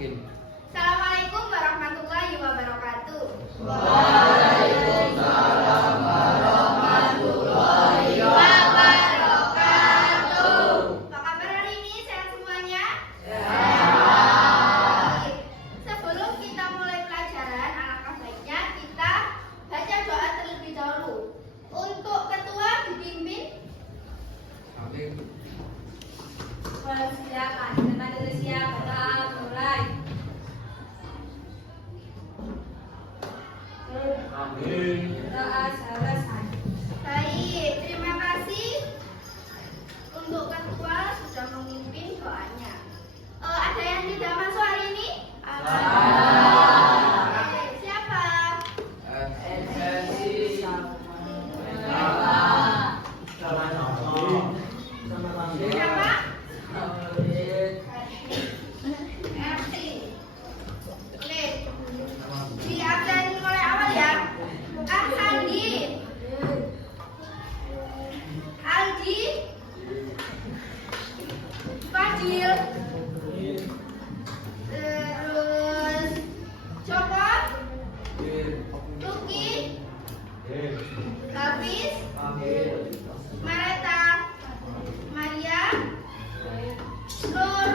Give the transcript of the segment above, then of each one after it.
Hakim. Assalamualaikum warahmatullahi wabarakatuh. Waalaikumsalam warahmatullahi wabarakatuh. Apa kabar hari ini? Sehat semuanya? Sehat. Sebelum kita mulai pelajaran, alangkah baiknya kita baca doa terlebih dahulu. Untuk ketua dipimpin. Amin. Persilakan, kita dulu siap, kita mulai. Amin. Doa selesai. Baik, terima kasih untuk ketua sudah memimpin doanya. Ada yang tidak masuk hari ini? Ada. Oke, siapa? Esensi. Siapa? Erti. Oke. Di absen mulai awal ya. Ahsandi. Aldi. Fadil. Terus Joko. Luki. Hafiz. Mareta. Maria. Nur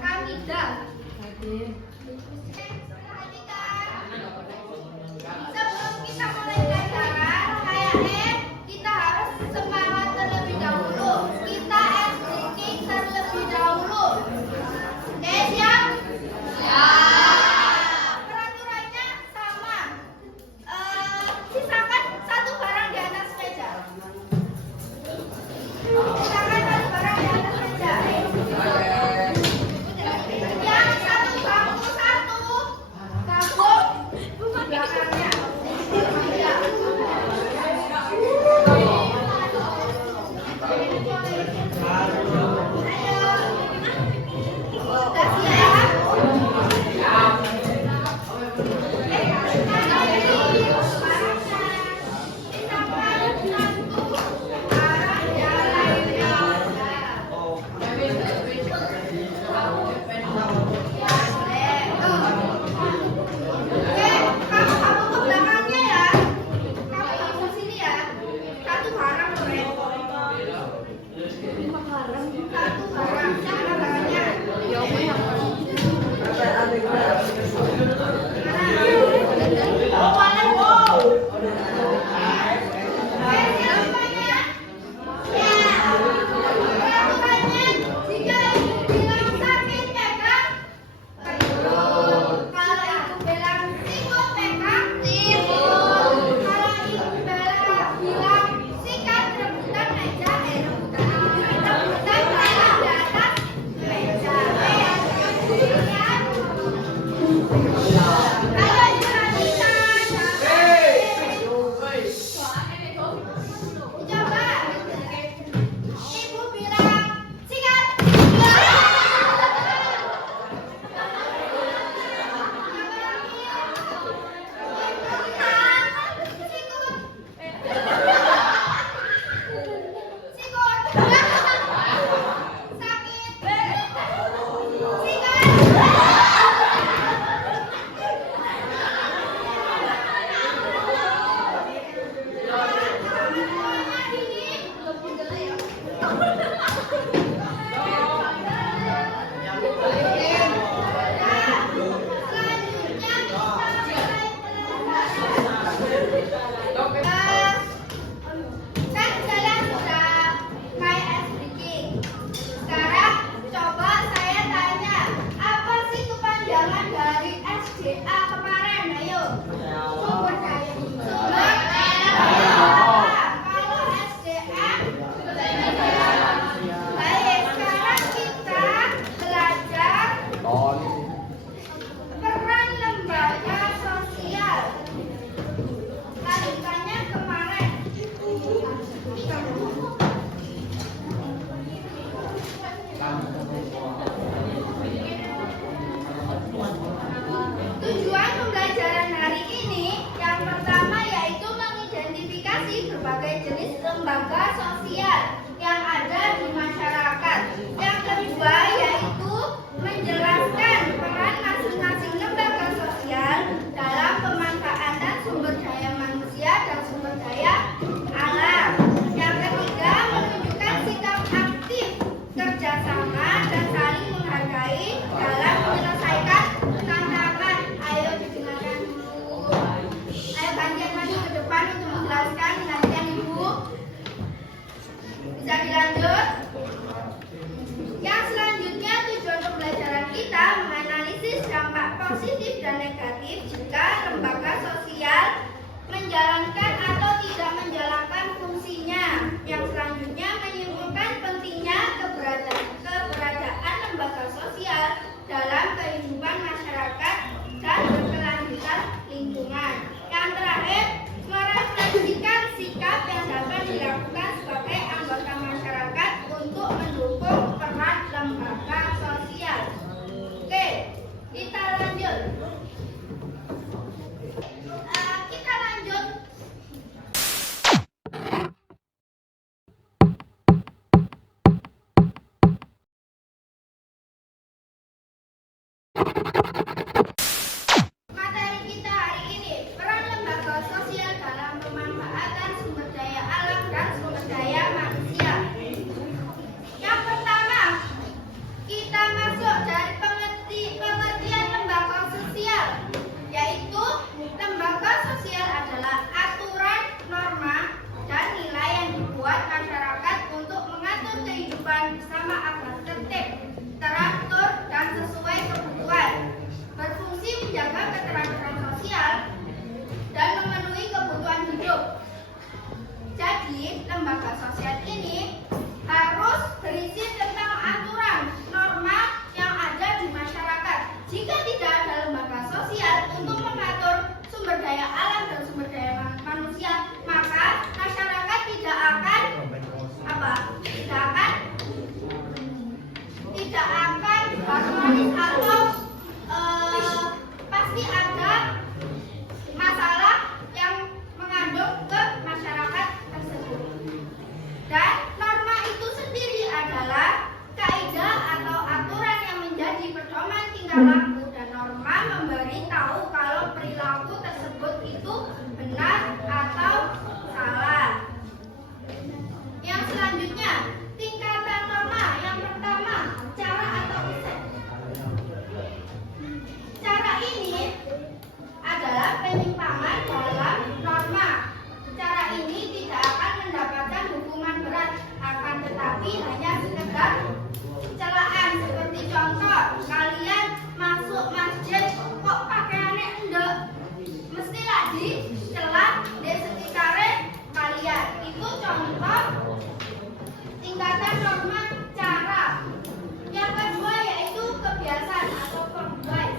Kamida. Sebelum kita mulai pelajaran, kayaknya kita harus semangat terlebih dahulu. Kita SDK terlebih dahulu. Oke, siap? Peraturannya sama. Sisakan satu barang di atas meja. Sisakan satu barang di atas meja. Yang satu bangku satu gabung di belakangnya. Ya. Tujuan pembelajaran hari ini yang pertama yaitu mengidentifikasi berbagai jenis lembaga sosial yang ada di masyarakat. Yang kedua yaitu menjelaskan peran dan negatif jika lembaga sosial menjalankan atau tidak menjalankan fungsinya. Yang selanjutnya menyimpulkan pentingnya keberadaan lembaga sosial dalam kehidupan masyarakat dan berkelanjutan lingkungan. Yang terakhir, merefleksikan sikap yang dapat dilakukan sebagai anggota masyarakat untuk mendukung peran lembaga sosial. Oke, kita lanjut. Kita lanjut. Materi kita hari ini, peran lembaga sosial dalam pemanfaatan sumber daya alam dan sumber daya manusia. Yang pertama, kita masuk dari pengertian lembaga sosial, yaitu lembaga sosial adalah aturan, norma, dan nilai yang dibuat masyarakat untuk mengatur kehidupan bersama agar tertib, teratur, dan sesuai kebutuhan, berfungsi menjaga keteraturan sosial dan memenuhi kebutuhan hidup. Jadi, lembaga sosial ini harus berisi tentang aturan, norma yang ada di masyarakat. Jika tidak ada lembaga sosial untuk mengatur sumber daya alam dan sumber daya manusia, maka masyarakat tidak akan harmonis atau pasti ada masalah yang mengandung ke masyarakat tersebut. Dan norma itu sendiri adalah kaidah atau aturan yang menjadi pedoman tingkah laku, dan norma memberi tahu kalau perilaku tersebut itu benar atau salah. Yang selanjutnya, tingkatan norma. Yang pertama, cara atau konsep. Cara ini adalah penyimpangan dalam norma. Cara ini tidak akan mendapatkan hukuman berat, akan tetapi hanya sekedar celaan. Seperti contoh, kalian masuk masjid kok pakaiannya endek, mestilah dicela di sekitarnya kalian. Itu contoh tingkatan norma cara. Yang kedua yaitu kebiasaan atau perbuatan,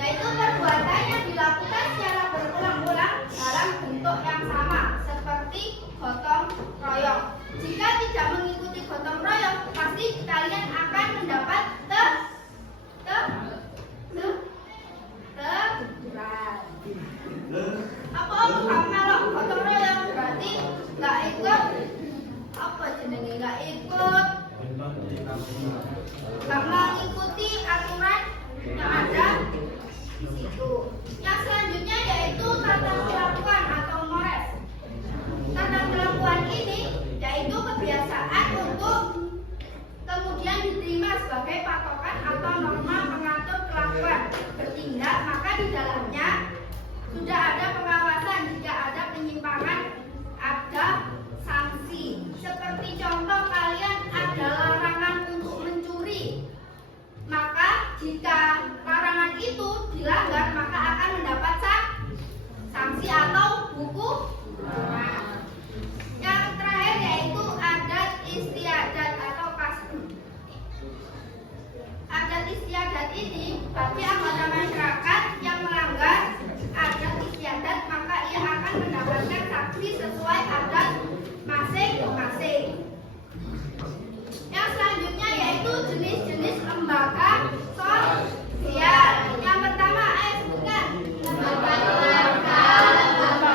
yaitu perbuatan yang dilakukan secara berulang-ulang dalam bentuk yang sama, seperti gotong royong. Jika tidak mengikuti gotong royong, pasti kalian akan mendapat teguran. Apa kalau gotong royong berarti nggak ikut nggak ikut, nggak mengikuti aturan yang ada di situ. Yang selanjutnya yaitu tata kelakuan atau mores. Tata kelakuan ini yaitu kebiasaan untuk kemudian diterima sebagai patokan atau norma pengatur kelakuan bertindak, maka di dalamnya sudah ada pengawasan. Jika ada penyimpangan, ada sanksi. Seperti contoh, kalian ada larangan untuk mencuri, maka jika larangan itu dilanggar, maka akan mendapat sanksi atau hukuman. Yang terakhir yaitu adat istiadat atau custom. Adat istiadat ini bagi anggota masyarakat yang melanggar adat istiadat, maka ia akan mendapatkan sanksi sesuai adat masing-masing. Yang selanjutnya yaitu jenis-jenis lembaga sosial. Yang pertama, sebutkan lembaga keluarga, lembaga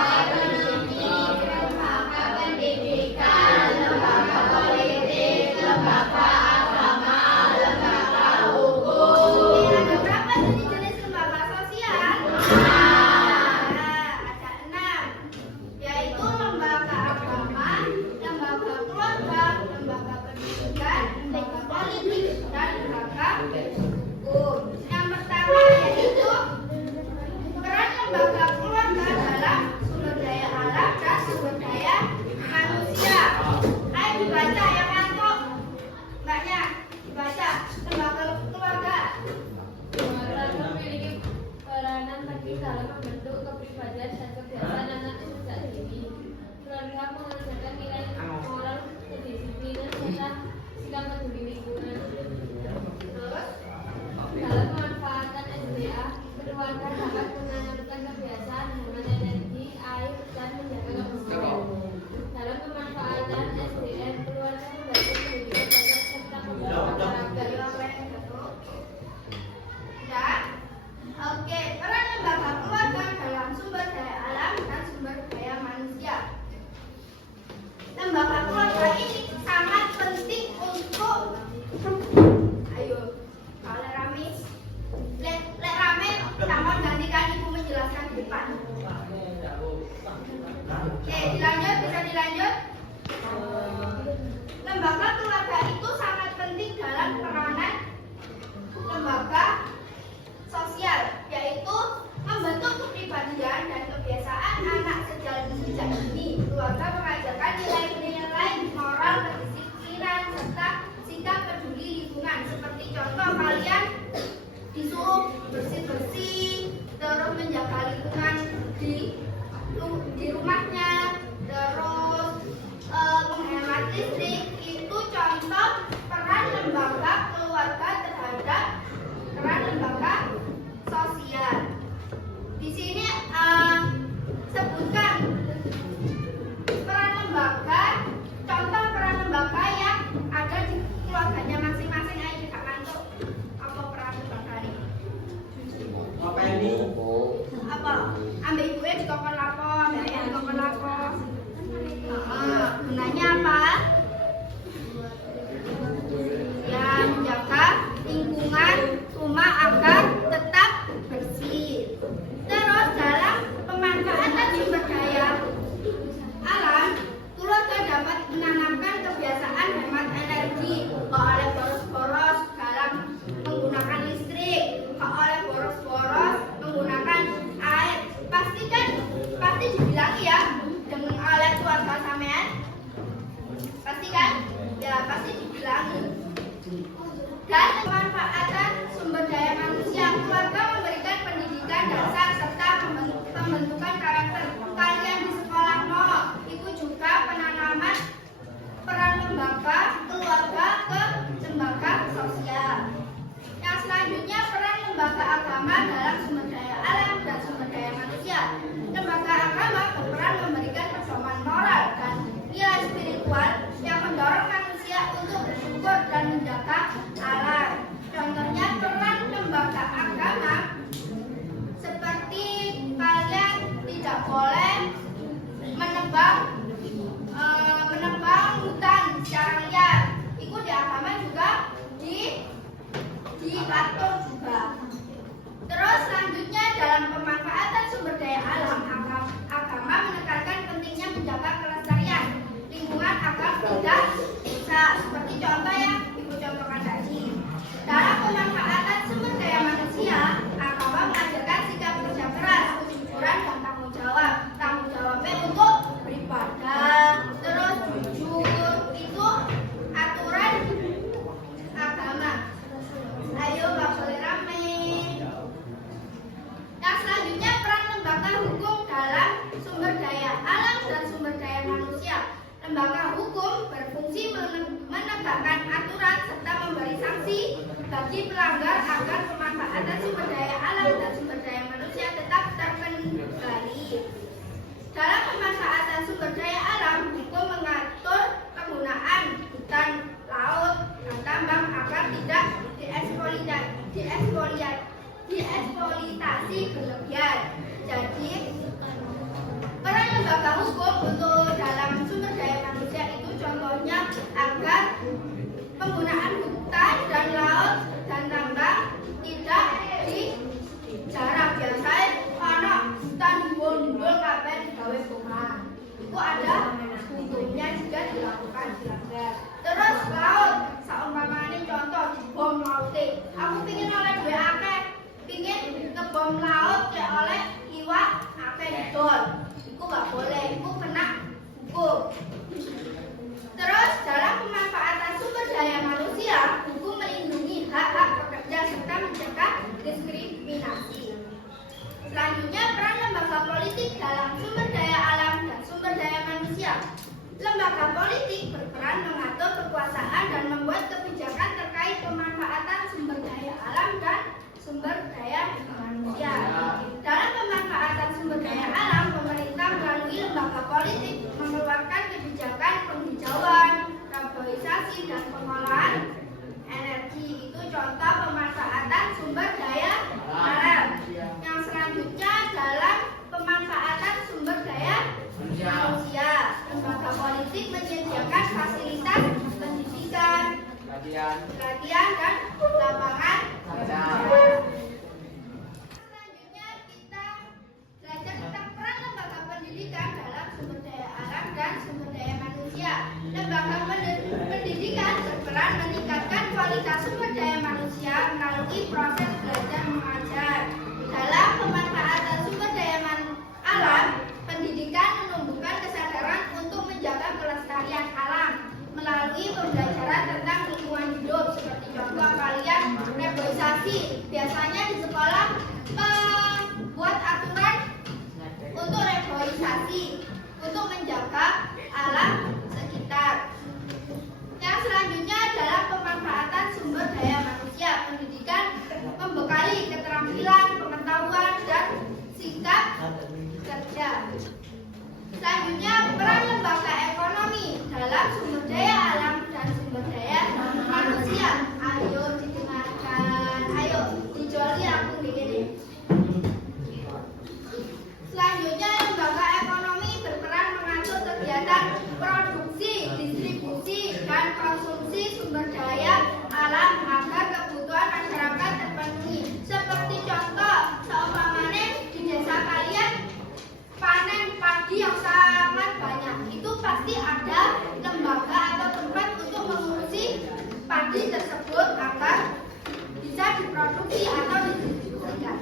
Dilanjut, bisa dilanjut. Lembaga keluarga itu sangat penting dalam peranan lembaga sosial, yaitu membentuk kepribadian dan kebiasaan anak sejak dini. Keluarga mengajarkan nilai-nilai moral, kedisiplinan, serta sikap peduli lingkungan. Seperti contoh, kalian disuruh bersih-bersih, terus menjaga lingkungan di rumahnya, terus menghemat listrik. Itu contoh peran lembaga keluarga terhadap peran lembaga sosial. Di sini sebutkan peran lembaga, contoh peran lembaga yang ada di keluarganya masing-masing. Ayo kita mantuk. Apa peran lembaga ini? Apa ini? Apa? Ambil gue di kokon lapo, ambil ayah di kokon lapo. Gunanya apa? Ya, menjaga lingkungan rumah agar tetap bersih. Terus dalam pemanfaatan sumber daya alam, keluarga dapat menanamkan kebiasaan hemat energi, tak oleh boros-boros dalam menggunakan listrik, tak oleh boros-boros menggunakan air. Pasti dibilang ya dengan oleh keluarga sampean. Pasti kan? Ya, pasti dibilangi. Dan pemanfaatan sumber daya manusia, keluarga memberikan pendidikan dasar serta pembentukan karakter. Kalian di sekolah itu juga penanaman peran lembaga keluarga ke lembaga sosial. Yang selanjutnya, peran lembaga agama dalam sumber daya alam dan sumber daya manusia. Lembaga agama berperan memberikan pedoman moral dan nilai spiritual yang mendorong manusia untuk bersyukur dan menjaga alam. Contohnya peran lembaga agama seperti kalian tidak boleh menebang hutan secara liar. Itu di agama juga diatur juga. Terus selanjutnya, dalam pemanfaatan sumber daya alam, agama menekankan pentingnya menjaga kelestarian lingkungan agar tidak rusak. Seperti contoh yang Ibu contohkan tadi. Dalam pemanfaatan sumber daya manusia, agama mengajarkan sikap kerja keras, kejujuran, dan tanggung jawab. Tanggung jawabnya untuk beribadah, terus jujur, itu aturan agama. Ayo, nggak boleh rame. Yang selanjutnya, peran lembaga hukum dalam sumber daya alam dan sumber daya manusia. Lembaga hukum berfungsi menegakkan aturan serta memberi sanksi bagi pelanggar agar pemanfaatan sumber daya alam dan sumber daya manusia tetap terkendali. Dalam pemanfaatan sumber daya alam, hukum mengatur penggunaan hutan, laut, dan tambang agar tidak dieksploitasi berlebihan. Jadi, peran lembaga hukum untuk dalam sumber daya manusia itu contohnya agar penggunaan hutan dan laut dan tambang tidak dijarah. Biasanya karena hutan dibuang kabeh digawe perumahan. Itu ada hukumnya juga dilakukan dilanggar. Terus laut, saumpamane contoh bom laute. Aku pingin oleh duwe akeh, pingin ngebom laut kayak oleh iwak akeh didol. Itu nggak boleh, itu kena hukum. Terus dalam pemanfaatan sumber daya manusia, hukum melindungi hak-hak pekerja serta mencegah diskriminasi. Selanjutnya, peran lembaga politik dalam sumber daya alam dan sumber daya manusia. Lembaga politik berperan mengatur kekuasaan dan membuat kebijakan terkait pemanfaatan sumber daya alam dan sumber daya manusia. Dalam pemanfaatan sumber daya alam, pemerintah melalui lembaga politik mengeluarkan kebijakan penghijauan, reboisasi, dan pengolahan energi. Itu contoh pemanfaatan sumber daya alam. Yang selanjutnya, dalam pemanfaatan sumber daya manusia, lembaga politik menyediakan fasilitas pendidikan, pelatihan, dan lapangan kerja. Selanjutnya kita belajar tentang peran lembaga pendidikan dalam sumber daya biasanya di sekolah membuat aturan untuk reboisasi untuk menjaga alam sekitar. Yang selanjutnya adalah pemanfaatan sumber daya manusia. Pendidikan membekali keterampilan, pengetahuan, dan sikap kerja. Selanjutnya, peran lembaga ekonomi dalam sumber daya alam dan sumber daya manusia. Ayo didengarkan, ayo dijoli aku begini. Selanjutnya, lembaga ekonomi berperan mengatur kegiatan produksi, distribusi, dan konsumsi sumber daya alam agar kebutuhan masyarakat terpenuhi. Seperti contoh, seumpamanya di desa kalian panen padi yang sangat banyak, itu pasti ada lembaga atau tempat untuk mengurusi padi tersebut agar bisa diproduksi atau didistribusikan.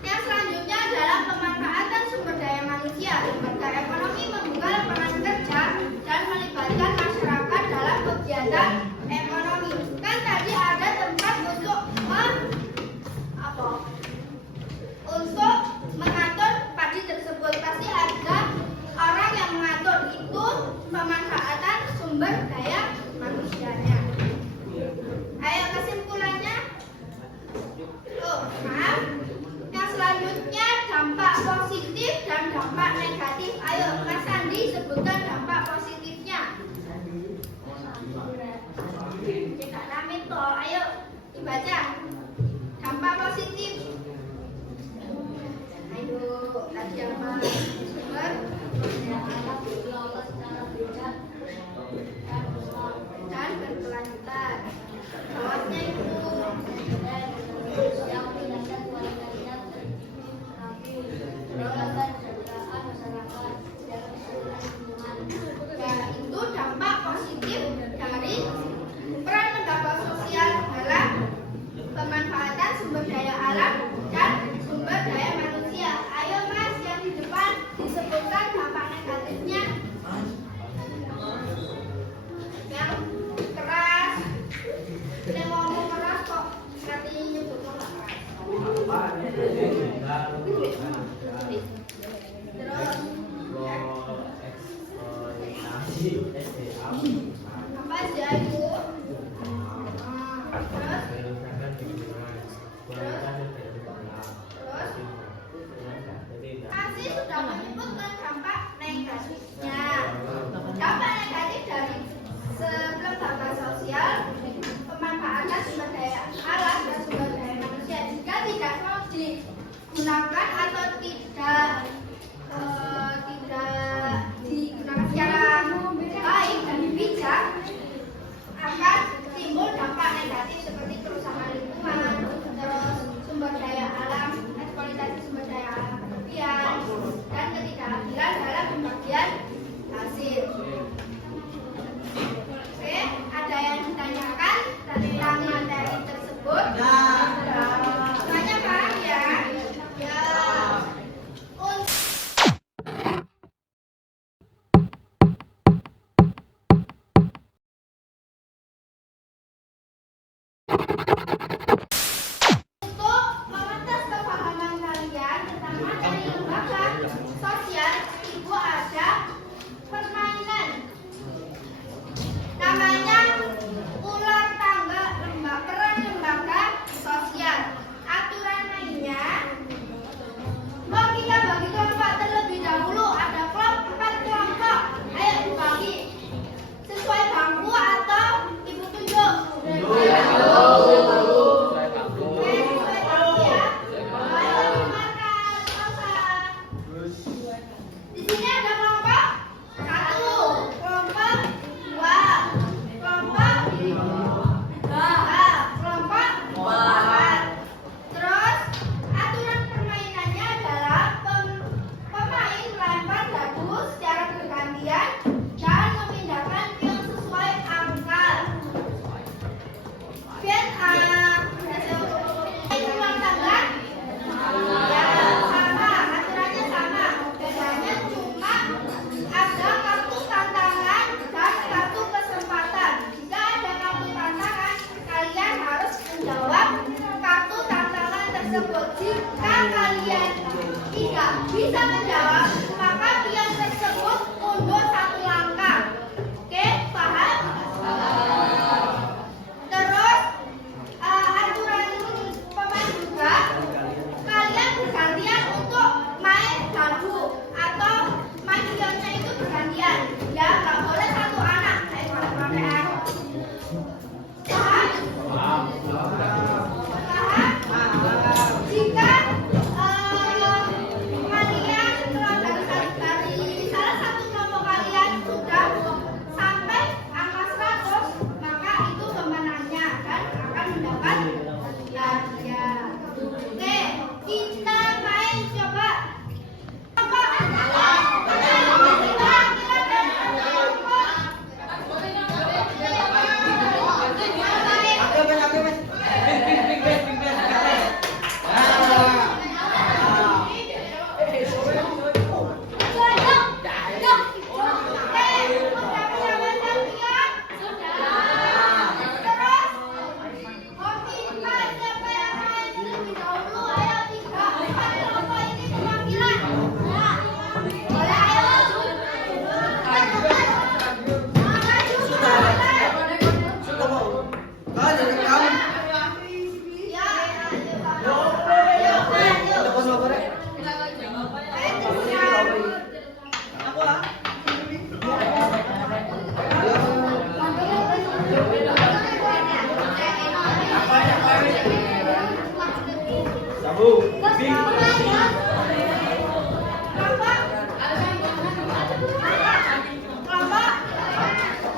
Yang selanjutnya adalah pemanfaatan sumber daya manusia. Lembaga ekonomi membuka lapangan kerja dan melibatkan masyarakat dalam kegiatan ekonomi. Kan tadi ada tempat untuk untuk mengatur padi tersebut, pasti ada orang yang mengatur. Itu pemanfaatan sumber daya manusianya. Ayo kesimpulannya. Maaf. Yang selanjutnya dampak positif dan dampak negatif. Ayo Mas Andi sebutkan dampak positifnya. Tidak namit toh. Ayo dibaca. Dampak positif. Ayo tadi apa? Sumber dan berkelanjutan. Jawabnya itu itu dampak positif dari peran lembaga sosial dalam pemanfaatan sumber daya alam dan sumber daya manusia. Ayo Mas yang di depan disebutkan dampak negatifnya. Yang keras, yang ngomong keras kok berarti nyebutnya nggak keras. Apa aja itu? Kasih sudah menyebutkan dampak negatifnya. Dampak negatif dari lembaga sosial, pemanfaatan sumber daya alam dan sumber daya manusia jika tidak mau digunakan atau tidak digunakan secara baik dan bijak, akan timbul dampak negatif seperti kerusakan lingkungan, terus sumber daya alam, eksploitasi sumber daya alam berlebihan, dan ketidakadilan dalam pembagian hasil. Oke, ada yang ditanyakan tentang materi tersebut? Semuanya paham ya? Ya. Jika kalian tidak bisa menjawab, maka pilihan tersebut mundur satu langkah. Oke, paham? Terus aturan pemain juga, kalian bergantian untuk main garpu atau main pionnya itu bergantian. Ya, nggak boleh satu anak. Pakai aku. Paham? Jika kalian dari salah satu kelompok kalian sudah sampai angka 100, maka itu pemenangnya dan akan mendapat hadiah. Oke, kita main coba.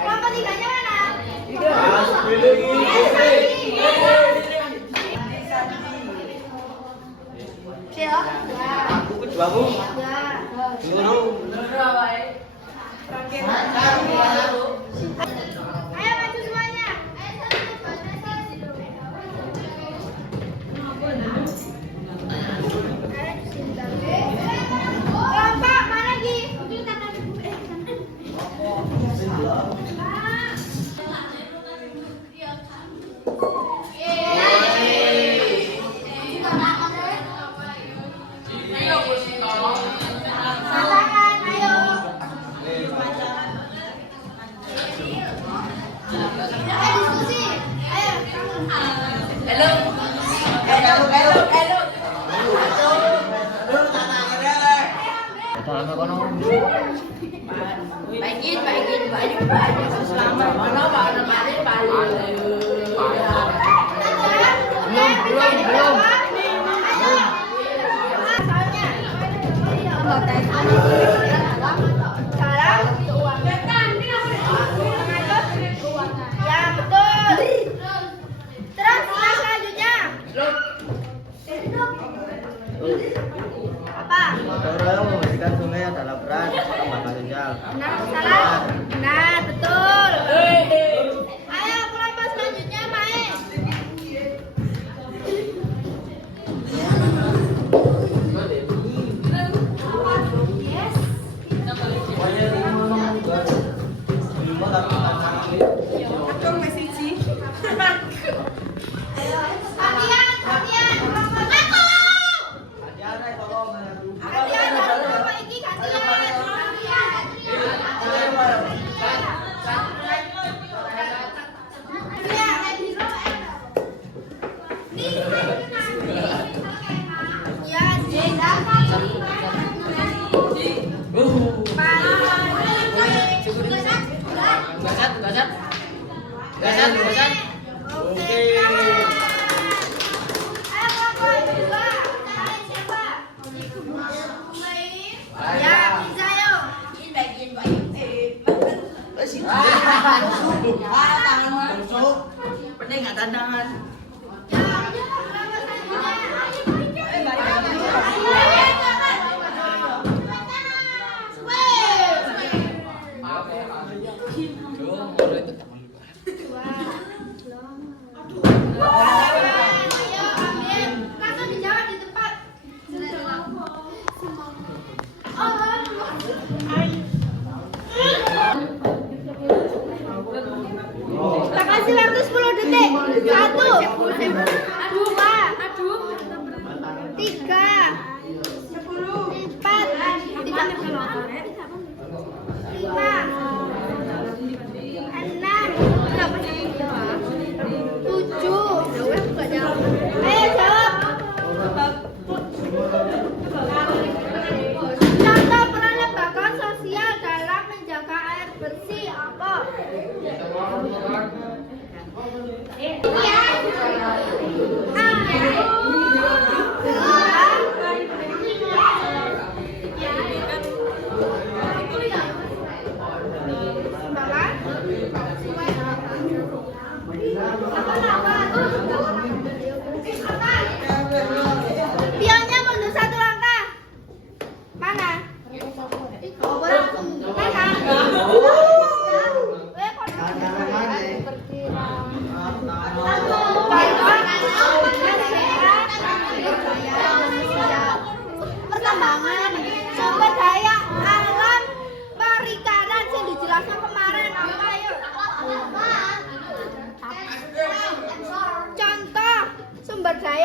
Kelompok tiganya mana? Ayo maju semuanya. Kelompok mana Gi? Tangan, ayo. Diskusi. Ayo. Ya, betul. Terus yang selanjutnya. Apa? Dorong membersihkan sungai adalah peran pembakar sosial. Benar, salah? Benar, betul. Ayo kelompok selanjutnya main. Yes. Gantian, kelompok aku. Gantian, kelompok ini gantian. Penting nggak tandangan. Langsung dijawab di tempat. Kita kasih waktu 10 detik. 1,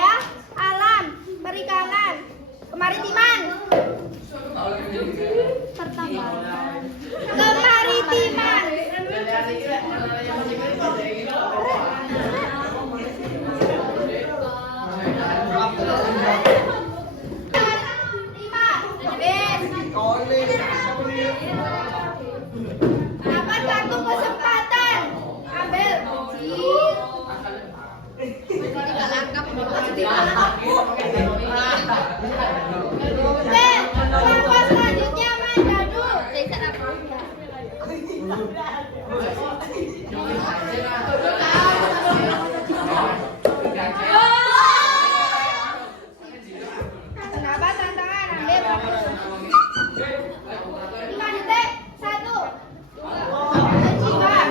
daya alam, perikanan, kemaritiman. Kemaritiman. Dapat satu kesempatan. Ambil. Kelompok selanjutnya main dadu. Kenapa tantangan? Ambil. 5 detik. 1, 2, 3.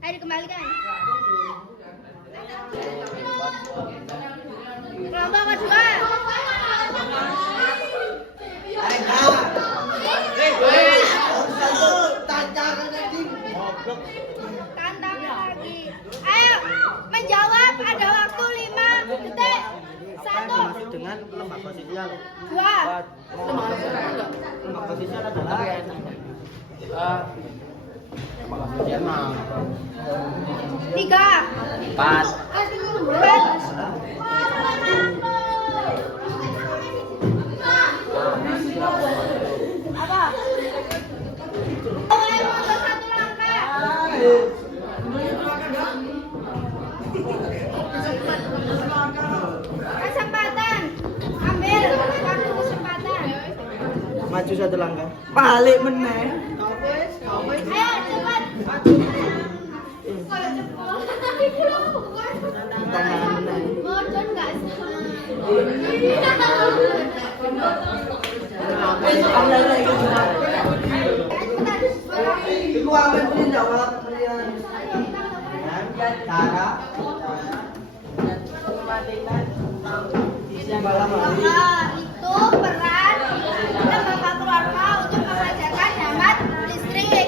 Ayo dikembalikan. Kelompok kedua. Tantangan lagi. Ayo menjawab, ada waktu 5 detik. 1, Masuk dengan lembaga sosial. 2, Lembaga sosial adalah Jerman. 3, 4. 4. Apa? Mulai mundur 1 langkah. Kesempatan. Ambil waktu kesempatan. Maju 1 langkah. Balik meneh. Ayo cepat. Modern nggak sih? Iku aman pun jawab kalian. Cara mematikan isi malam hari. Itu peran lembaga keluarga untuk mengajarkan hemat listrik.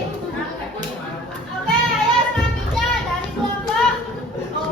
Oke, ayo selanjutnya dari kelompok 3.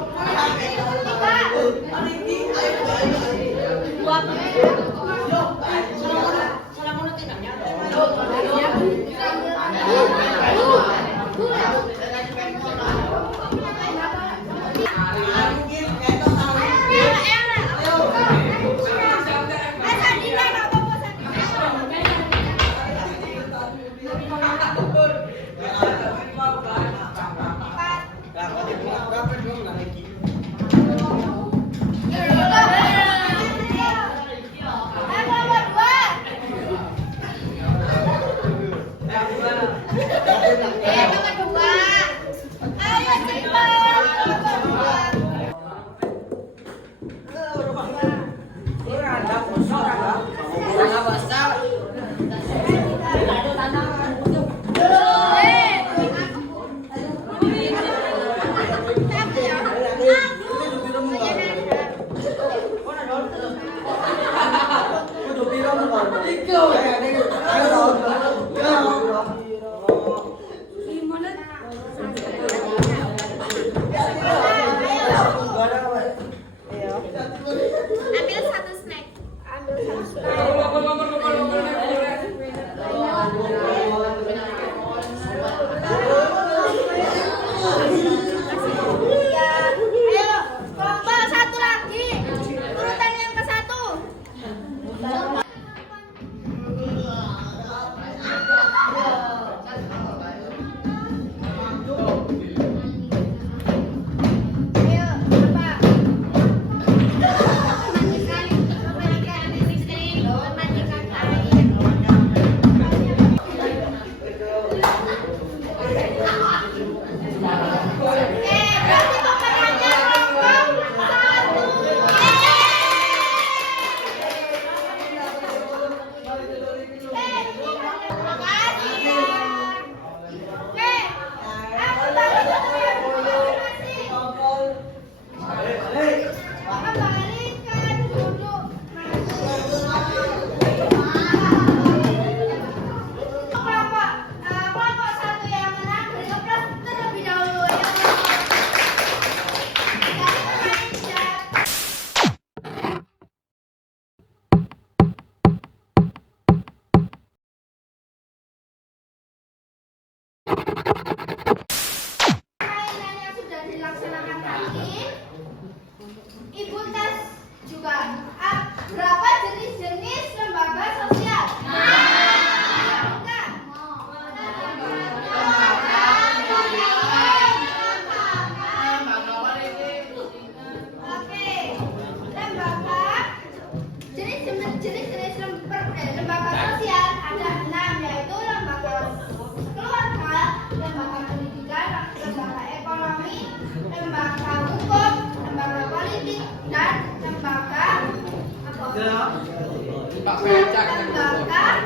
tambahkan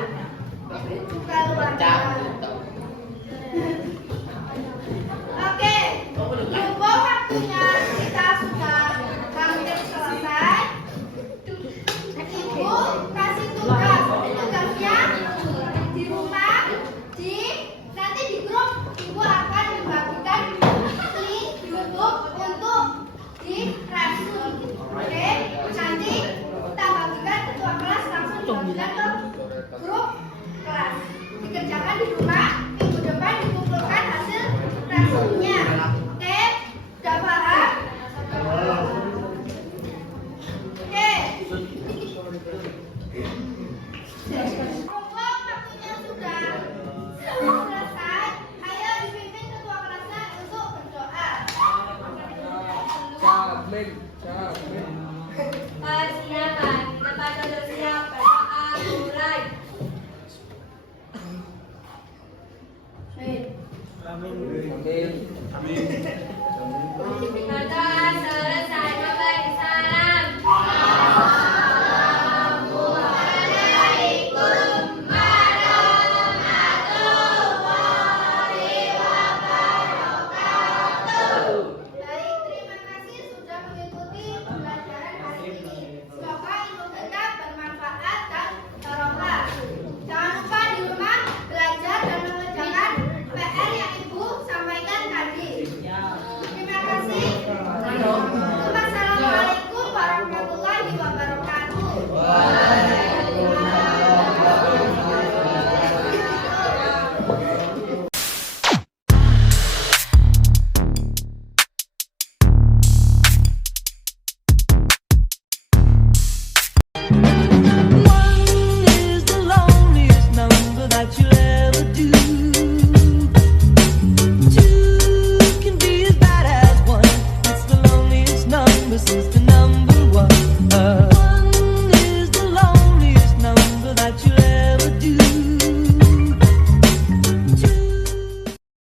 juga luar biasa. Oke, berhubung waktunya kita sudah hampir selesai. Ibu kasih tugasnya di rumah, nanti di grup ibu akan membagikan link YouTube untuk di Classroom. Oke, nanti kita bagikan ketua kelas langsung dibagikan ke grup kelas. Dikerjakan di rumah, minggu depan dikumpulkan hasil Classroom-nya. Oke, udah paham? Oke. Mumpung waktunya sudah selesai, ayo dipimpin ketua kelasnya untuk berdoa. Persiapan, tempat duduk siap, berdoa mulai. Amin.